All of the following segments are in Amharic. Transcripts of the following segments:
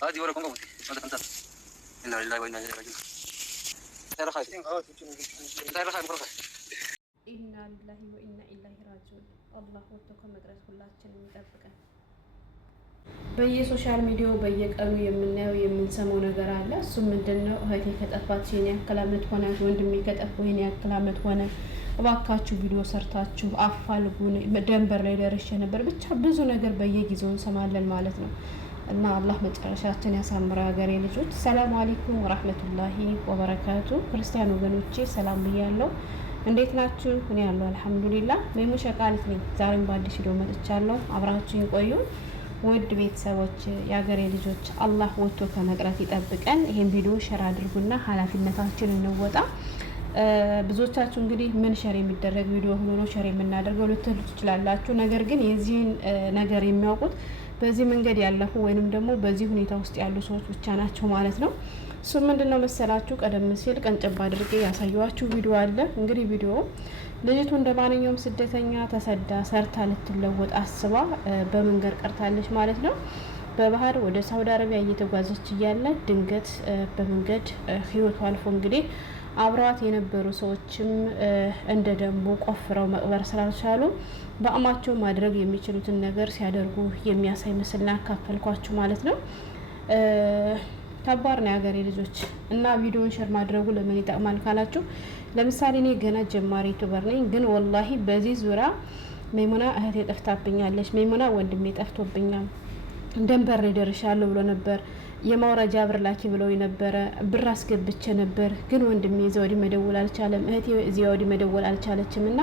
هذه ورا كونغو هذا كنت إلا لله وإنا إليه راجعون ترى خايف ترى خايف ኢና ሊላሂ ወኢና ኢለይሂ ራጂዑን። አላህ ወጥቶ ከመቅረት ሁላችንም ይጠብቀን። በየሶሻል ሚዲያው በየቀኑ የምናየው የምንሰማው ነገር አለ። እሱ ምንድነው? እህቴ ከጠፋች የኔ ያክል ዓመት ሆናት፣ ወንድሜ ከጠፋ የኔ ያክል ዓመት ሆነ፣ እባካችሁ ቪዲዮ ሰርታችሁ አፋልጉን፣ ደንበር ላይ ደርሼ ነበር። ብቻ ብዙ ነገር በየጊዜው እንሰማለን ማለት ነው። እና አላህ መጨረሻችን ያሳምረው ሀገሬ ልጆች። ሰላም አለይኩም ወራህመቱላሂ ወበረካቱ። ክርስቲያን ወገኖቼ ሰላም ብያለሁ። እንዴት ናችሁ? እኔ ያለው አልሐምዱሊላህ። መይሙ ሸቃሊት ነኝ። ዛሬም በአዲስ ቪዲዮ መጥቻለሁ። አብራችሁኝ ቆዩ። ውድ ቤተሰቦች፣ የሀገሬ ልጆች፣ አላህ ወጥቶ ከመቅረት ይጠብቀን። ይሄን ቪዲዮ ሸር አድርጉና ኃላፊነታችንን እንወጣ። ብዙዎቻችሁ እንግዲህ ምን ሸር የሚደረግ ቪዲዮ ሆኖ ነው ሸር የምናደርገው ልትሉ ትችላላችሁ። ነገር ግን የዚህን ነገር የሚያውቁት በዚህ መንገድ ያለፉ ወይንም ደግሞ በዚህ ሁኔታ ውስጥ ያሉ ሰዎች ብቻ ናቸው ማለት ነው። እሱ ምንድነው መሰላችሁ? ቀደም ሲል ቀንጨብ አድርጌ ያሳየኋችሁ ቪዲዮ አለ። እንግዲህ ቪዲዮ ልጅቱ እንደ ማንኛውም ስደተኛ ተሰዳ ሰርታ ልትለወጥ አስባ በመንገድ ቀርታለች ማለት ነው። በባህር ወደ ሳውዲ አረቢያ እየተጓዘች እያለ ድንገት በመንገድ ህይወቱ አልፎ እንግዲህ አብረዋት የነበሩ ሰዎችም እንደ ደንቡ ቆፍረው መቅበር ስላልቻሉ በአማቸው ማድረግ የሚችሉትን ነገር ሲያደርጉ የሚያሳይ ምስልና አካፈልኳችሁ ማለት ነው። ከባድ ነው የሀገሬ ልጆች። እና ቪዲዮን ሼር ማድረጉ ለምን ይጠቅማል ካላችሁ፣ ለምሳሌ እኔ ገና ጀማሪ ዩቲዩበር ነኝ፣ ግን ወላሂ በዚህ ዙሪያ መይሙና እህቴ ጠፍታብኛለች፣ መይሙና ወንድሜ ጠፍቶብኛል፣ ደንበር ላይ ደርሻለሁ ብሎ ነበር፣ የማውረጃ ብር ላኪ ብለው የነበረ ብር አስገብቼ ነበር፣ ግን ወንድሜ እዚያ ወዲህ መደወል አልቻለም፣ እህቴ እዚያ ወዲህ መደወል አልቻለችም፣ እና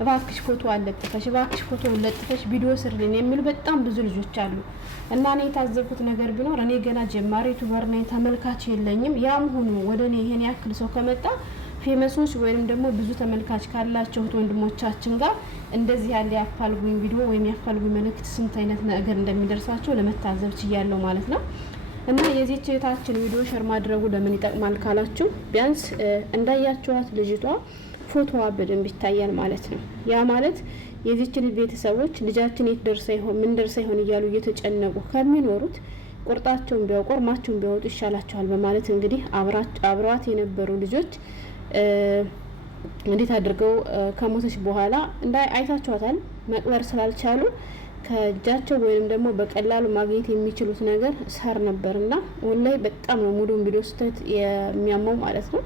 እባክሽ ፎቶ አለጥፈሽ እባክሽ ፎቶ ለጥፈሽ ቪዲዮ ስርልን የሚሉ በጣም ብዙ ልጆች አሉ። እና እኔ የታዘብኩት ነገር ቢኖር እኔ ገና ጀማሪ ዩቲዩበር ነኝ፣ ተመልካች የለኝም። ያም ሆኖ ወደ እኔ ይሄን ያክል ሰው ከመጣ ፌመሶች ወይም ደግሞ ብዙ ተመልካች ካላቸው ወንድሞቻችን ጋር እንደዚህ ያለ ያፋልጉኝ ቪዲዮ ወይም ያፋልጉኝ መልእክት ስንት አይነት ነገር እንደሚደርሳቸው ለመታዘብ ችያለሁ ማለት ነው። እና የዚህች እህታችን ቪዲዮ ሸር ማድረጉ ለምን ይጠቅማል ካላችሁ፣ ቢያንስ እንዳያችኋት ልጅቷ ፎቶዋ በደንብ ይታያል ማለት ነው። ያ ማለት የዚህችን ቤተሰቦች ልጃችን የት ደርሳ ይሆን ምን ደርሳ ይሆን እያሉ እየተጨነቁ ከሚኖሩት ቁርጣቸውን ቢያውቁ እርማቸውን ቢያወጡ ይሻላቸዋል በማለት እንግዲህ አብረዋት የነበሩ ልጆች እንዴት አድርገው ከሞተች በኋላ አይታችኋታል። መቅበር ስላልቻሉ ከእጃቸው ወይንም ደግሞ በቀላሉ ማግኘት የሚችሉት ነገር ሳር ነበርና ወላሂ በጣም ነው ሙሉን ቪዲዮ ስታት የሚያመው ማለት ነው።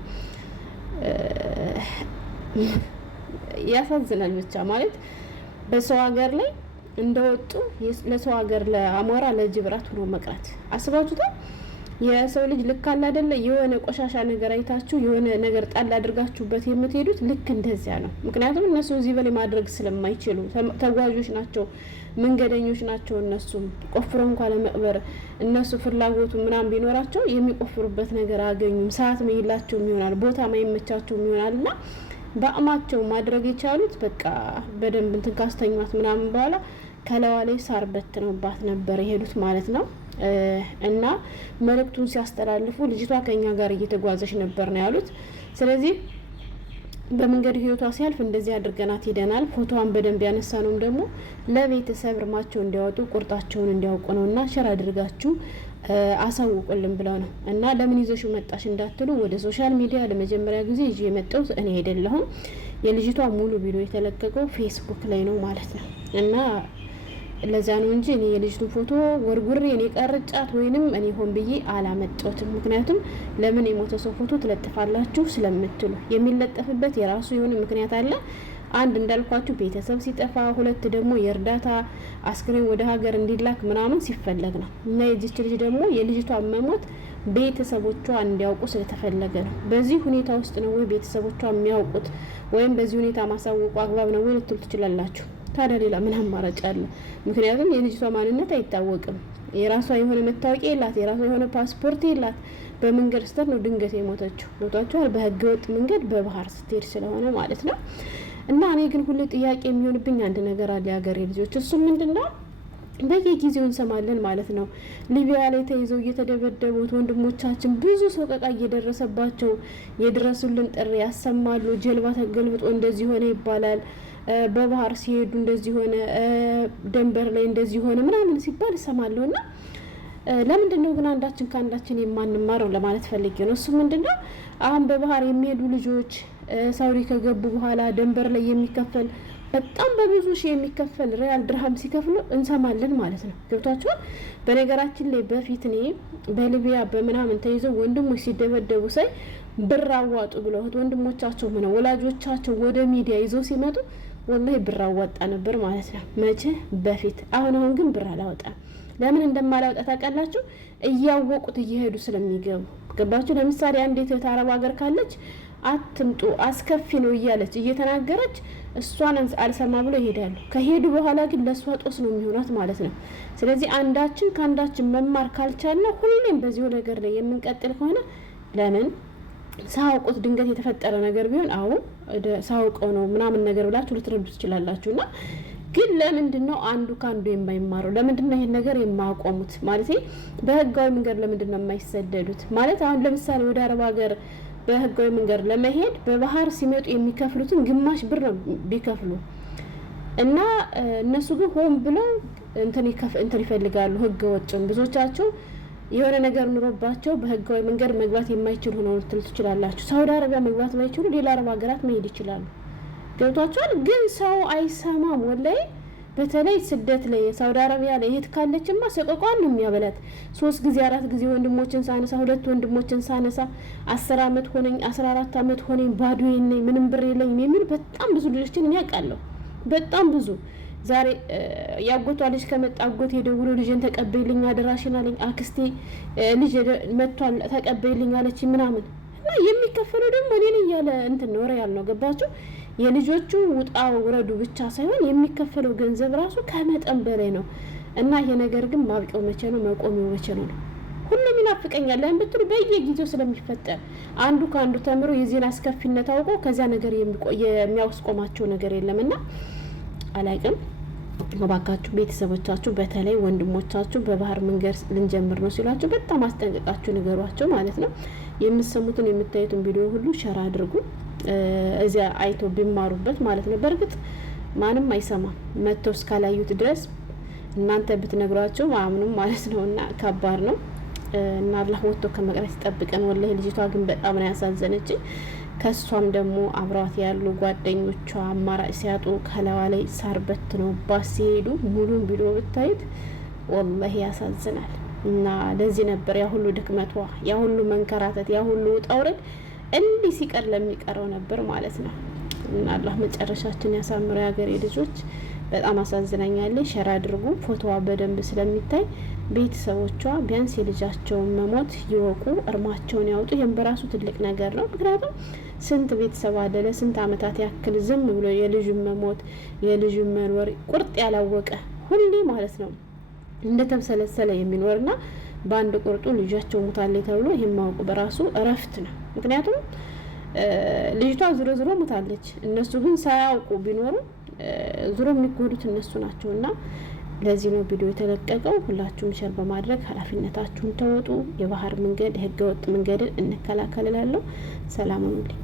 ያሳዝናል። ብቻ ማለት በሰው ሀገር ላይ እንደወጡ ለሰው ሀገር ለአሞራ ለጅብራት ሆኖ መቅረት አስባችሁታል? የሰው ልጅ ልክ አለ አይደለ? የሆነ ቆሻሻ ነገር አይታችሁ የሆነ ነገር ጣል አድርጋችሁበት የምትሄዱት ልክ እንደዚያ ነው። ምክንያቱም እነሱ እዚህ በላይ ማድረግ ስለማይችሉ ተጓዦች ናቸው፣ መንገደኞች ናቸው። እነሱም ቆፍረው እንኳን ለመቅበር እነሱ ፍላጎቱ ምናምን ቢኖራቸው የሚቆፍሩበት ነገር አገኙም። ሰዓት መይላቸውም ይሆናል፣ ቦታ ማይመቻቸውም ይሆናልና በአማቸው ማድረግ የቻሉት በቃ በደንብ እንትን ካስተኛት ምናምን በኋላ ከለዋ ላይ ሳር በትነውባት ነበር የሄዱት ማለት ነው። እና መልእክቱን ሲያስተላልፉ ልጅቷ ከኛ ጋር እየተጓዘች ነበር ነው ያሉት። ስለዚህ በመንገድ ህይወቷ ሲያልፍ እንደዚህ አድርገናት ሄደናል። ፎቶዋን በደንብ ያነሳነውም ደግሞ ለቤተሰብ እርማቸው እንዲያወጡ ቁርጣቸውን እንዲያውቁ ነው። እና ሸር አድርጋችሁ አሳውቁልን ብለው ነው። እና ለምን ይዘሽው መጣሽ እንዳትሉ፣ ወደ ሶሻል ሚዲያ ለመጀመሪያ ጊዜ ይዤ የመጣሁት እኔ አይደለሁም። የልጅቷ ሙሉ ቪዲዮ የተለቀቀው ፌስቡክ ላይ ነው ማለት ነው። እና ለዛ ነው እንጂ እኔ የልጅቱን ፎቶ ወርጉሬ እኔ ቀርጫት ወይንም እኔ ሆን ብዬ አላመጣሁትም። ምክንያቱም ለምን የሞተ ሰው ፎቶ ትለጥፋላችሁ ስለምትሉ የሚለጠፍበት የራሱ የሆነ ምክንያት አለ። አንድ እንዳልኳችሁ ቤተሰብ ሲጠፋ፣ ሁለት ደግሞ የእርዳታ አስክሬን ወደ ሀገር እንዲላክ ምናምን ሲፈለግ ነው። እና የዚች ልጅ ደግሞ የልጅቷ መሞት ቤተሰቦቿ እንዲያውቁ ስለተፈለገ ነው። በዚህ ሁኔታ ውስጥ ነው ወይ ቤተሰቦቿ የሚያውቁት ወይም በዚህ ሁኔታ ማሳወቁ አግባብ ነው ወይ ልትሉ ትችላላችሁ። ታዲያ ሌላ ምን አማራጭ አለ? ምክንያቱም የልጅቷ ማንነት አይታወቅም። የራሷ የሆነ መታወቂያ የላት፣ የራሷ የሆነ ፓስፖርት የላት። በመንገድ ስተት ነው ድንገት የሞተችው። ሞታችኋል በህገ ወጥ መንገድ በባህር ስትሄድ ስለሆነ ማለት ነው። እና እኔ ግን ሁሉ ጥያቄ የሚሆንብኝ አንድ ነገር አለ የሀገሬ ልጆች። እሱ ምንድነው? በየጊዜው እንሰማለን ማለት ነው። ሊቢያ ላይ ተይዘው እየተደበደቡት ወንድሞቻችን ብዙ ሰቆቃ እየደረሰባቸው የድረሱልን ጥሪ ያሰማሉ። ጀልባ ተገልብጦ እንደዚህ ሆነ ይባላል። በባህር ሲሄዱ እንደዚህ ሆነ፣ ደንበር ላይ እንደዚህ ሆነ ምናምን ሲባል እሰማለሁና ለምንድነው ግን አንዳችን ከአንዳችን የማንማረው ለማለት ፈልጌ ነው። እሱ ምንድነው አሁን በባህር የሚሄዱ ልጆች ሳውዲ ከገቡ በኋላ ደንበር ላይ የሚከፈል በጣም በብዙ ሺህ የሚከፈል ሪያል ድርሃም ሲከፍሉ እንሰማለን ማለት ነው። ገብቷችኋል? በነገራችን ላይ በፊት እኔ በሊቢያ በምናምን ተይዘው ወንድሞች ሲደበደቡ ሳይ ብር አዋጡ ብለው እህት ወንድሞቻቸው ምን ወላጆቻቸው ወደ ሚዲያ ይዘው ሲመጡ ወላሂ ብር አዋጣ ነበር ማለት ነው። መቼ በፊት። አሁን ግን ብር አላወጣም። ለምን እንደማላወጣ ታውቃላችሁ? እያወቁት እየሄዱ ስለሚገቡ። ገባችሁ? ለምሳሌ አንዲት እህት አረብ ሀገር ካለች አትምጡ አስከፊ ነው እያለች እየተናገረች እሷን አልሰማ ብለው ይሄዳሉ። ከሄዱ በኋላ ግን ለእሷ ጦስ ነው የሚሆናት ማለት ነው። ስለዚህ አንዳችን ከአንዳችን መማር ካልቻለ ሁሌም በዚሁ ነገር ላይ የምንቀጥል ከሆነ ለምን ሳውቁት ድንገት የተፈጠረ ነገር ቢሆን ሳውቀው ነው ምናምን ነገር ብላችሁ ልትረዱ ትችላላችሁ። እና ግን ለምንድን ነው አንዱ ከአንዱ የማይማረው? ለምንድን ነው ይሄን ነገር የማያቆሙት? ማለት በህጋዊ መንገድ ለምንድን ነው የማይሰደዱት? ማለት አሁን ለምሳሌ ወደ አረብ ሀገር በህጋዊ መንገድ ለመሄድ በባህር ሲመጡ የሚከፍሉትን ግማሽ ብር ነው ቢከፍሉ እና እነሱ ግን ሆን ብለው እንትን ይፈልጋሉ። ህገ ወጭን ብዙዎቻቸው የሆነ ነገር ኑሮባቸው በህጋዊ መንገድ መግባት የማይችሉ ሆነው ልትሉ ትችላላችሁ። ሳውዲ አረቢያ መግባት ማይችሉ ሌላ አረብ ሀገራት መሄድ ይችላሉ። ገብቷቸዋል። ግን ሰው አይሰማም። ወላይ በተለይ ስደት ላይ ሳውዲ አረቢያ ላይ እህት ካለችማ ሰቆቋን ነው የሚያበላት። 3 ጊዜ 4 ጊዜ ወንድሞችን ሳነሳ 2 ወንድሞችን ሳነሳ 10 አመት ሆነኝ 14 አመት ሆነኝ ባዶዬን ነኝ ምንም ብር የለኝም የሚል በጣም ብዙ ልጆችን ያውቃለሁ። በጣም ብዙ ዛሬ ያጎቷ ልጅ ከመጣ አጎቴ ደውሎ ልጅን ተቀበይልኝ አደራሽን አለኝ። አክስቴ ልጅ መጥቷል ተቀበይልኝ አለች ምናምን እና የሚከፈለው ደግሞ እኔን እያለ እንትን ነው ሪያል ነው። ገባችሁ? የልጆቹ ውጣ ውረዱ ብቻ ሳይሆን የሚከፈለው ገንዘብ ራሱ ከመጠን በላይ ነው። እና ይሄ ነገር ግን ማብቂያው መቼ ነው? መቆሚያው መቼ ነው? ሁሉም ይናፍቀኛል። ለምን ብትሉ በየጊዜው ስለሚፈጠር አንዱ ከአንዱ ተምሮ የዜና አስከፊነት አውቆ ከዚያ ነገር የሚያስቆማቸው ነገር የለምና አላይቅም። እባካችሁ ቤተሰቦቻችሁ በተለይ ወንድሞቻችሁ በባህር መንገድ ልንጀምር ነው ሲሏችሁ በጣም አስጠንቅቃችሁ ንገሯቸው ማለት ነው። የምትሰሙትን የምታዩትን ቪዲዮ ሁሉ ሸር አድርጉ፣ እዚያ አይቶ ቢማሩበት ማለት ነው። በእርግጥ ማንም አይሰማም መጥተው እስካላዩት ድረስ እናንተ ብትነግሯቸው አምኑም ማለት ነው። እና ከባድ ነው እና አላህ ወጥቶ ከመቅረት ይጠብቀን። ወላሂ ልጅቷ ግን በጣም ነው ያሳዘነችኝ። ከሷም ደግሞ አብረዋት ያሉ ጓደኞቿ አማራጭ ሲያጡ ከለዋ ላይ ሳር በትነውባት ሲሄዱ ሙሉን ቪዲዮ ብታዩት ወላሂ ያሳዝናል። እና ለዚህ ነበር ያ ሁሉ ድክመቷ፣ ያ ሁሉ መንከራተት፣ ያ ሁሉ ውጣ ውረድ እንዲህ ሲቀር ለሚቀረው ነበር ማለት ነው። እና አላህ መጨረሻችን ያሳምረው። የሀገሬ ልጆች በጣም አሳዝናኛለች። ሸር አድርጉ። ፎቶዋ በደንብ ስለሚታይ ቤተሰቦቿ ቢያንስ የልጃቸውን መሞት ይወቁ፣ እርማቸውን ያውጡ። ይህም በራሱ ትልቅ ነገር ነው። ምክንያቱም ስንት ቤተሰብ አለ ለስንት አመታት ያክል ዝም ብሎ የልጁን መሞት የልጁን መኖር ቁርጥ ያላወቀ ሁሌ ማለት ነው እንደተብሰለሰለ የሚኖርና በአንድ ቁርጡ ልጃቸው ሞታለች ተብሎ ይህም ማወቁ በራሱ እረፍት ነው። ምክንያቱም ልጅቷ ዝሮ ሞታለች። እነሱ ግን ሳያውቁ ቢኖሩ ዙሮ የሚጎዱት እነሱ ናቸውና ለዚህ ነው ቪዲዮ የተለቀቀው። ሁላችሁም ሸር በማድረግ ኃላፊነታችሁን ተወጡ። የባህር መንገድ ህገወጥ መንገድን እንከላከልላለሁ። ሰላም ሁኑልኝ።